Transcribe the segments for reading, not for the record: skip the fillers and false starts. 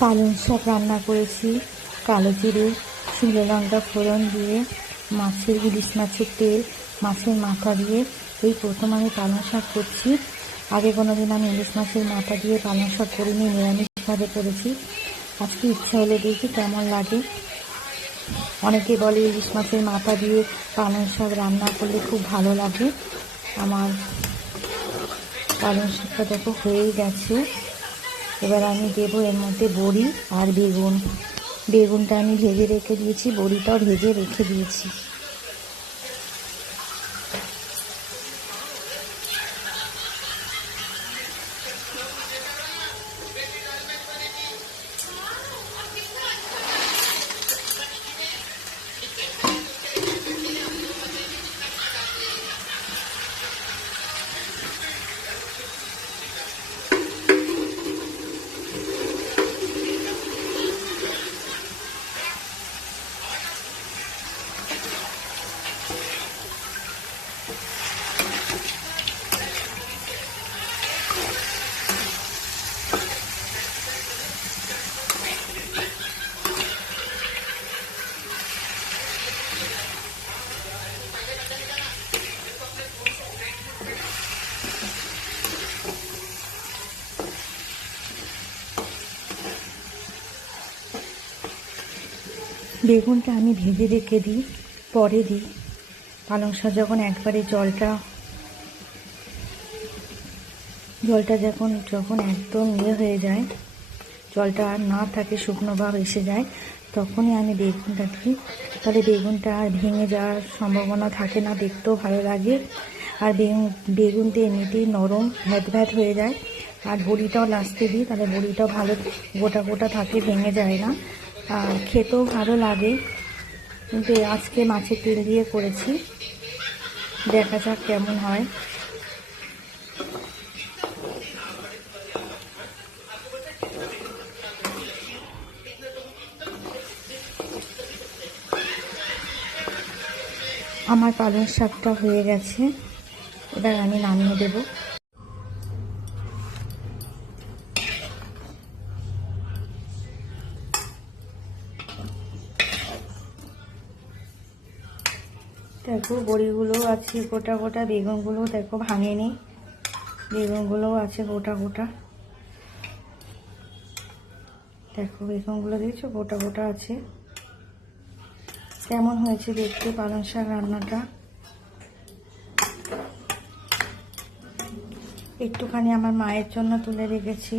পালং শাক রান্না করেছি কালো জিরে শুকনো লঙ্কা ফোড়ন দিয়ে, ইলিশ মাছের তেল, মাছের মাথা দিয়ে। এই প্রথম আমি পালং শাক করছি। আগে কোনোদিন আমি ইলিশ মাছের মাথা দিয়ে পালং শাক করিনি, নিরামিষভাবে করেছি। আজকে ইচ্ছা হলে দেখি কেমন লাগে। অনেকে বলে ইলিশ মাছের মাথা দিয়ে পালং শাক রান্না করলে খুব ভালো লাগে। আমার পালং শাকটা দেখো হয়েই গেছে। এবার আমি দেবো এর মধ্যে বড়ি আর বেগুনটা আমি ভেজে রেখে দিয়েছি, বড়িটাও ভেজে রেখে দিয়েছি। বেগুনটা আমি ভেজে রেখে দিই, পরে দিই। পালং শাক যখন একবারে জলটা যখন একদম হয়ে যায়, জলটা আর না থাকে, শুকনো ভাব এসে যায়, তখনই আমি বেগুনটা দিই। তাহলে বেগুনটা আর ভেঙে যাওয়ার সম্ভাবনা থাকে না, দেখতেও ভালো লাগে। আর বেগুনটা এমনিতেই নরম, ভ্যাট হয়ে যায়। আর বড়িটাও লাস্টে দিই, তাহলে বড়িটাও ভালো গোটা গোটা থাকে, ভেঙে যায় না, আর খেতেও ভালো লাগে। কিন্তু আজকে মাছের তেল দিয়ে করেছি, দেখা যাক কেমন হয়। আমার পালং শাকটা হয়ে গেছে, এবার আমি নামিয়ে দেব। দেখো বড়িগুলোও আছে গোটা গোটা, বেগুনগুলোও দেখো ভাঙেনি, বেগুনগুলোও আছে গোটা গোটা। দেখো বেগুনগুলো দেখছো গোটা গোটা আছে। কেমন হয়েছে দেখতে পালং শাক রান্নাটা? একটুখানি আমার মায়ের জন্য তুলে রেখেছি।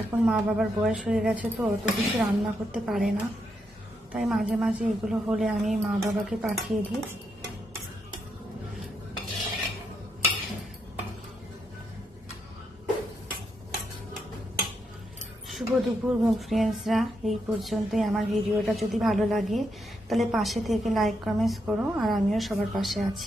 এখন মা বাবার বয়স হয়ে গেছে, তো অত কিছু রান্না করতে পারে না, তাই মাঝে মাঝে এগুলো হলে আমি মা বাবাকে পাঠিয়ে দিই। শুভ দুপুর ফ্রেন্ডসরা, এই পর্যন্তই আমার ভিডিওটা। যদি ভালো লাগে তাহলে পাশে থেকে লাইক কমেন্টস করো, আর আমিও সবার পাশে আছি।